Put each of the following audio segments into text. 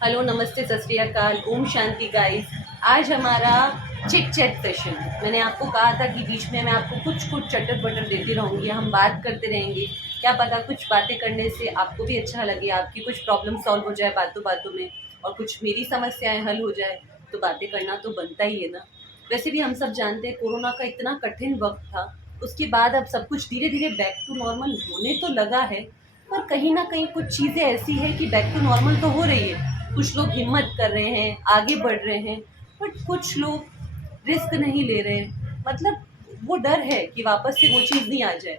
Hello, नमस्ते, सत श्री अकाल, ओम शांति गाइस। आज हमारा चिट चैट सेशन। मैंने आपको कहा था कि बीच में मैं आपको कुछ चटर बटर देती रहूँगी, हम बात करते रहेंगे। क्या पता कुछ बातें करने से आपको भी अच्छा लगे, आपकी कुछ प्रॉब्लम सॉल्व हो जाए बातों बातों में, और कुछ मेरी समस्याएं हल हो जाए। तो बातें करना तो बनता ही है ना। वैसे भी हम सब जानते हैं कोरोना का इतना कठिन वक्त था, उसके बाद अब सब कुछ धीरे धीरे बैक टू नॉर्मल होने तो लगा है। पर कहीं ना कहीं कुछ चीज़ें ऐसी हैं कि बैक टू नॉर्मल तो हो रही है, कुछ लोग हिम्मत कर रहे हैं, आगे बढ़ रहे हैं, बट कुछ लोग रिस्क नहीं ले रहे हैं। मतलब वो डर है कि वापस से वो चीज़ नहीं आ जाए।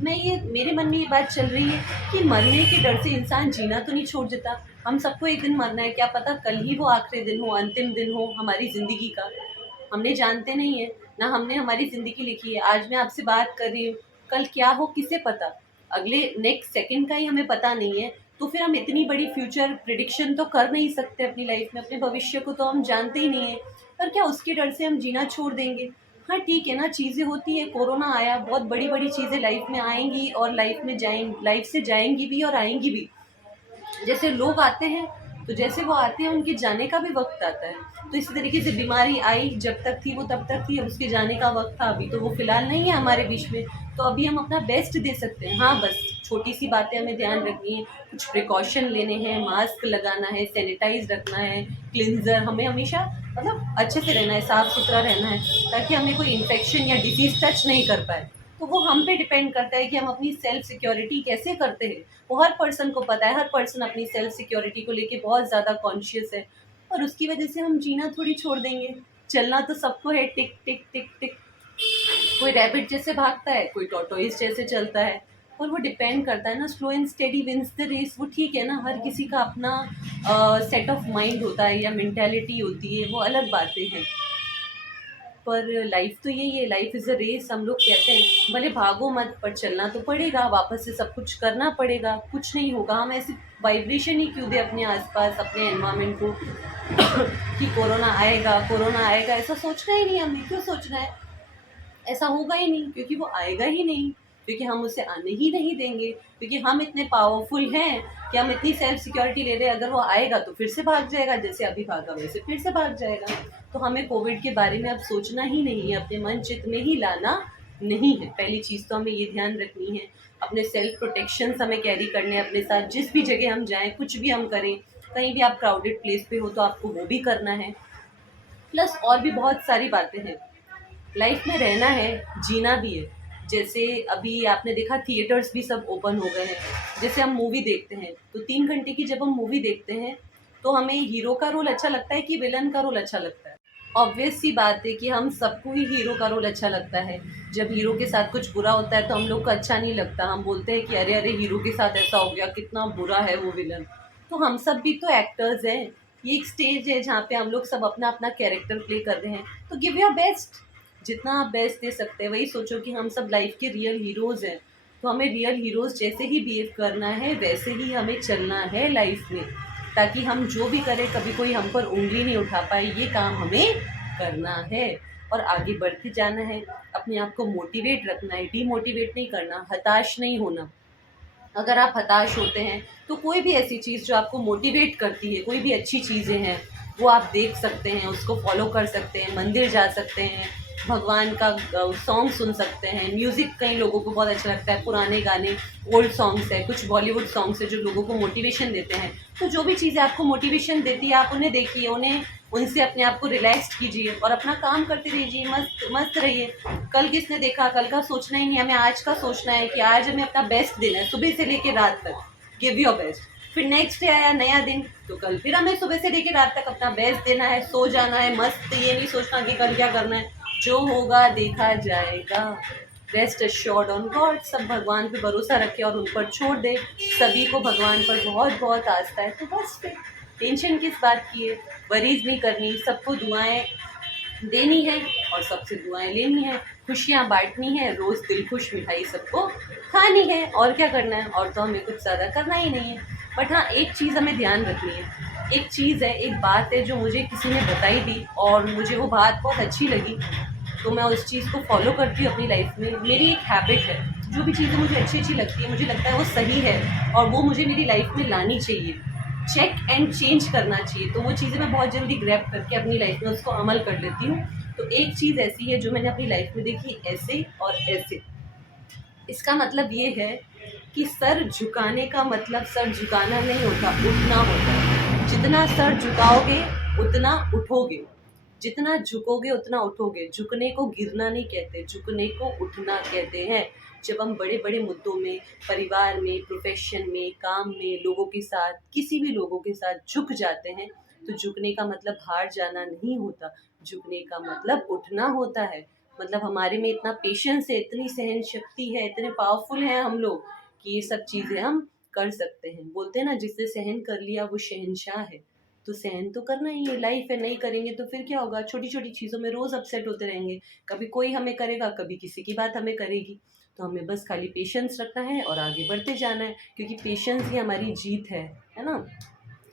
मेरे मन में ये बात चल रही है कि मरने के डर से इंसान जीना तो नहीं छोड़ देता। हम सबको एक दिन मरना है, क्या पता कल ही वो आखिरी दिन हो, अंतिम दिन हो हमारी ज़िंदगी का। हमने जानते नहीं है ना, हमने हमारी ज़िंदगी लिखी है। आज मैं आपसे बात कर रही हूँ, कल क्या हो किसे पता। अगले नेक्स्ट सेकंड का ही हमें पता नहीं है। तो फिर हम इतनी बड़ी फ्यूचर प्रिडिक्शन तो कर नहीं सकते अपनी लाइफ में, अपने भविष्य को तो हम जानते ही नहीं है। पर क्या उसके डर से हम जीना छोड़ देंगे? हाँ ठीक है ना, चीज़ें होती है, कोरोना आया, बहुत बड़ी बड़ी चीज़ें लाइफ में आएंगी और लाइफ से जाएंगी भी और आएंगी भी। जैसे लोग आते हैं, तो जैसे वो आते हैं उनके जाने का भी वक्त आता है। तो इसी तरीके से बीमारी आई, जब तक थी वो तब तक थी, अब उसके जाने का वक्त था। अभी तो वो फिलहाल नहीं है हमारे बीच में, तो अभी हम अपना बेस्ट दे सकते हैं। हाँ, बस छोटी सी बातें हमें ध्यान रखनी है, कुछ प्रिकॉशन लेने हैं, मास्क लगाना है, सैनिटाइज रखना है, क्लिनजर, हमें हमेशा मतलब अच्छे से रहना है, साफ़ सुथरा रहना है, ताकि हमें कोई इन्फेक्शन या डिजीज़ टच नहीं कर पाए। तो वो हम पे डिपेंड करता है कि हम अपनी सेल्फ सिक्योरिटी कैसे करते हैं। वो हर पर्सन को पता है, हर पर्सन अपनी सेल्फ सिक्योरिटी को लेके बहुत ज़्यादा कॉन्शियस है, और उसकी वजह से हम जीना थोड़ी छोड़ देंगे। चलना तो सबको है, टिक टिक टिक टिक। कोई रैबिट जैसे भागता है, कोई टॉर्टोइज जैसे चलता है। और वो डिपेंड करता है ना, slow and steady wins the race. वो ठीक है ना, हर किसी का अपना सेट ऑफ माइंड होता है या मेंटेलिटी होती है, वो अलग बातें हैं। पर लाइफ तो यही है, लाइफ इज़ अ रेस हम लोग कहते हैं। भले भागो मत, पर चलना तो पड़ेगा, वापस से सब कुछ करना पड़ेगा, कुछ नहीं होगा। हम ऐसी वाइब्रेशन ही क्यों दे अपने आसपास, अपने एनवायरनमेंट को कि कोरोना आएगा, ऐसा सोचना ही नहीं। हमें क्यों सोचना है? ऐसा होगा ही नहीं, क्योंकि वो आएगा ही नहीं, क्योंकि हम उसे आने ही नहीं देंगे। क्योंकि हम इतने पावरफुल हैं कि हम इतनी सेल्फ सिक्योरिटी ले रहे हैं, अगर वो आएगा तो फिर से भाग जाएगा, जैसे अभी भागा वैसे फिर से भाग जाएगा। तो हमें कोविड के बारे में अब सोचना ही नहीं है, अपने मन चित्त में ही लाना नहीं है। पहली चीज़ तो हमें ये ध्यान रखनी है, अपने सेल्फ प्रोटेक्शन हमें कैरी करने हैं अपने साथ। जिस भी जगह हम जाएँ, कुछ भी हम करें, कहीं भी आप क्राउडेड प्लेस पे हो तो आपको वो भी करना है। प्लस और भी बहुत सारी बातें हैं, लाइफ में रहना है, जीना भी है। जैसे अभी आपने देखा, थिएटर्स भी सब ओपन हो गए हैं। जैसे हम मूवी देखते हैं, तो 3 घंटे की जब हम मूवी देखते हैं, तो हमें हीरो का रोल अच्छा लगता है कि विलन का रोल अच्छा लगता है? ऑब्वियस सी बात है कि हम सबको ही हीरो का रोल अच्छा लगता है। जब हीरो के साथ कुछ बुरा होता है तो हम लोग को अच्छा नहीं लगता, हम बोलते हैं कि अरे अरे, हीरो के साथ ऐसा हो गया, कितना बुरा है वो विलन। तो हम सब भी तो एक्टर्स हैं। ये एक स्टेज है जहाँ पे हम लोग सब अपना अपना कैरेक्टर प्ले कर रहे हैं। तो गिव योर बेस्ट, जितना आप बेस्ट दे सकते हैं। वही सोचो कि हम सब लाइफ के रियल हीरोज़ हैं, तो हमें रियल हीरोज़ जैसे ही बिहेव करना है, वैसे ही हमें चलना है लाइफ में, ताकि हम जो भी करें कभी कोई हम पर उँगली नहीं उठा पाए। ये काम हमें करना है और आगे बढ़ते जाना है। अपने आप को मोटिवेट रखना है, डीमोटिवेट नहीं करना, हताश नहीं होना। अगर आप हताश होते हैं, तो कोई भी ऐसी चीज़ जो आपको मोटिवेट करती है, कोई भी अच्छी चीज़ें हैं, वो आप देख सकते हैं, उसको फॉलो कर सकते हैं, मंदिर जा सकते हैं, भगवान का सॉन्ग सुन सकते हैं। म्यूज़िक कई लोगों को बहुत अच्छा लगता है, पुराने गाने, ओल्ड सॉन्ग्स है, कुछ बॉलीवुड सॉन्ग्स है जो लोगों को मोटिवेशन देते हैं। तो जो भी चीज़ें आपको मोटिवेशन देती है, आप उन्हें देखिए, उन्हें उनसे अपने आप को रिलैक्स कीजिए और अपना काम करते रहिए, मस्त मस्त रहिए। कल किसने देखा, कल का सोचना ही नहीं, हमें आज का सोचना है कि आज हमें अपना बेस्ट देना है, सुबह से लेकर रात तक। Give your best. फिर नेक्स्ट डे आया नया दिन, तो कल फिर हमें सुबह से लेकर रात तक अपना बेस्ट देना है, सो जाना है मस्त। ये नहीं सोचना कि कल क्या करना है, जो होगा देखा जाएगा। रेस्ट एश्योर्ड ऑन गॉड, सब भगवान पे भरोसा रखे और उन पर छोड़ दे। सभी को भगवान पर बहुत बहुत आस्था है, तो बस फिर टेंशन किस बात की है, वरीज नहीं करनी, सबको दुआएं देनी है और सबसे दुआएं लेनी है, खुशियाँ बांटनी है, रोज़ दिल खुश मिठाई सबको खानी है। और क्या करना है, और तो हमें कुछ ज़्यादा करना ही नहीं है। बट हाँ, एक चीज़ हमें ध्यान रखनी है, एक चीज़ है, एक बात है जो मुझे किसी ने बताई थी और मुझे वो बात बहुत अच्छी लगी, तो मैं उस चीज़ को फॉलो करती हूँ अपनी लाइफ में। मेरी एक हैबिट है, जो भी चीज़ें मुझे अच्छी अच्छी लगती है, मुझे लगता है वो सही है और वो मुझे मेरी लाइफ में लानी चाहिए। चेक एंड चेंज करना चाहिए। तो वो चीज़ें मैं बहुत जल्दी ग्रैब करके अपनी लाइफ में उसको अमल कर लेती हूँ। तो एक चीज़ ऐसी है जो मैंने अपनी लाइफ में देखी, ऐसे और ऐसे। इसका मतलब ये है कि सर झुकाने का मतलब सर झुकाना नहीं होता, उठना होता है। जितना सर झुकाओगे उतना उठोगे, जितना झुकोगे उतना उठोगे। झुकने को गिरना नहीं कहते, झुकने को उठना कहते हैं। जब हम बड़े बड़े मुद्दों में, परिवार में, प्रोफेशन में, काम में, लोगों के साथ, किसी भी लोगों के साथ झुक जाते हैं, तो झुकने का मतलब हार जाना नहीं होता, झुकने का मतलब उठना होता है। मतलब हमारे में इतना पेशेंस है, इतनी सहन शक्ति है, इतने पावरफुल हैं हम लोग कि ये सब चीज़ें हम कर सकते हैं। बोलते हैं ना, जिसने सहन कर लिया वो शहंशाह है। तो सहन तो करना ही है, लाइफ है, नहीं करेंगे तो फिर क्या होगा। छोटी छोटी चीज़ों में रोज़ अपसेट होते रहेंगे, कभी कोई हमें करेगा, कभी किसी की बात हमें करेगी। तो हमें बस खाली पेशेंस रखना है और आगे बढ़ते जाना है, क्योंकि पेशेंस ही हमारी जीत है ना।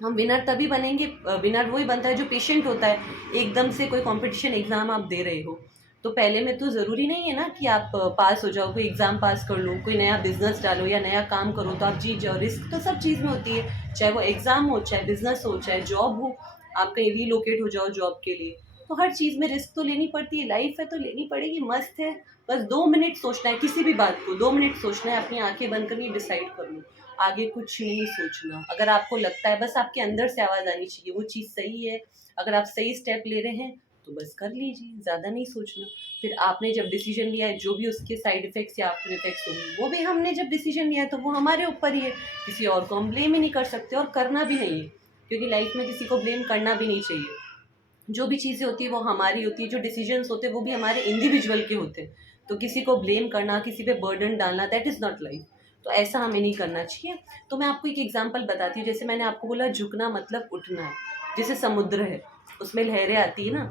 हम विनर तभी बनेंगे, विनर वही बनता है जो पेशेंट होता है। एकदम से कोई कंपटीशन एग्ज़ाम आप दे रहे हो, तो पहले में तो ज़रूरी नहीं है ना कि आप पास हो जाओ, कोई एग्ज़ाम पास कर लो, कोई नया बिजनेस डालो या नया काम करो तो आप जीत जाओ। रिस्क तो सब चीज़ में होती है, चाहे वो एग्ज़ाम हो, चाहे बिजनेस हो, चाहे जॉब हो। आप कहीं रीलोकेट हो जाओ जॉब के लिए, तो हर चीज़ में रिस्क तो लेनी पड़ती है। लाइफ है तो लेनी पड़ेगी, मस्त है। बस 2 मिनट सोचना है किसी भी बात को, 2 मिनट सोचना है, अपनी आंखें बंद करनी, डिसाइड कर लो, आगे कुछ नहीं सोचना। अगर आपको लगता है, बस आपके अंदर से आवाज़ आनी चाहिए वो चीज़ सही है, अगर आप सही स्टेप ले रहे हैं तो बस कर लीजिए, ज़्यादा नहीं सोचना। फिर आपने जब डिसीजन लिया है, जो भी उसके साइड इफ़ेक्ट्स या आफ्टर इफ़ेक्ट्स होंगे, वो भी हमने जब डिसीजन लिया है तो वो हमारे ऊपर ही है, किसी और को हम ब्लेम ही नहीं कर सकते और करना भी नहीं है, क्योंकि लाइफ में किसी को ब्लेम करना भी नहीं चाहिए। जो भी चीज़ें होती है वो हमारी होती है, जो डिसीजंस होते हैं वो भी हमारे इंडिविजुअल के होते हैं। तो किसी को ब्लेम करना, किसी पे बर्डन डालना, दैट इज़ नॉट लाइफ। तो ऐसा हमें नहीं करना चाहिए। तो मैं आपको एक एग्जांपल बताती हूँ। जैसे मैंने आपको बोला झुकना मतलब उठना है। जैसे समुद्र है, उसमें लहरें आती है ना,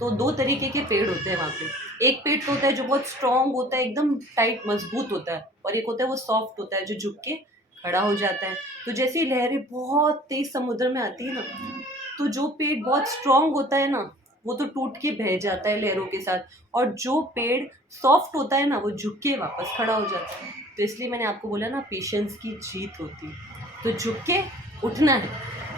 तो 2 तरीके के पेड़ होते हैं वहाँ पे। एक पेड़ तो होता है जो बहुत स्ट्रॉन्ग होता है, एकदम टाइट मजबूत होता है, और एक होता है वो सॉफ्ट होता है जो झुक के खड़ा हो जाता है। तो जैसे ही लहरें बहुत तेज समुद्र में आती है ना, तो जो पेड़ बहुत स्ट्रांग होता है ना, वो तो टूट के बह जाता है लहरों के साथ, और जो पेड़ सॉफ्ट होता है ना, वो झुक के वापस खड़ा हो जाता है। तो इसलिए मैंने आपको बोला ना, पेशेंस की जीत होती है। तो झुक के उठना है,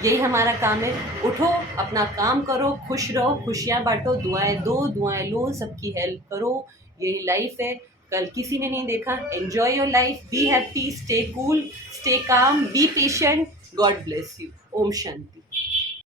यही हमारा काम है। उठो, अपना काम करो, खुश रहो, खुशियाँ बांटो, दुआएं दो, दुआएं लो, सबकी हेल्प करो। यही लाइफ है, कल किसी ने नहीं देखा। Enjoy your life, be happy, stay cool, stay calm, be patient. God bless you. ओम शांति।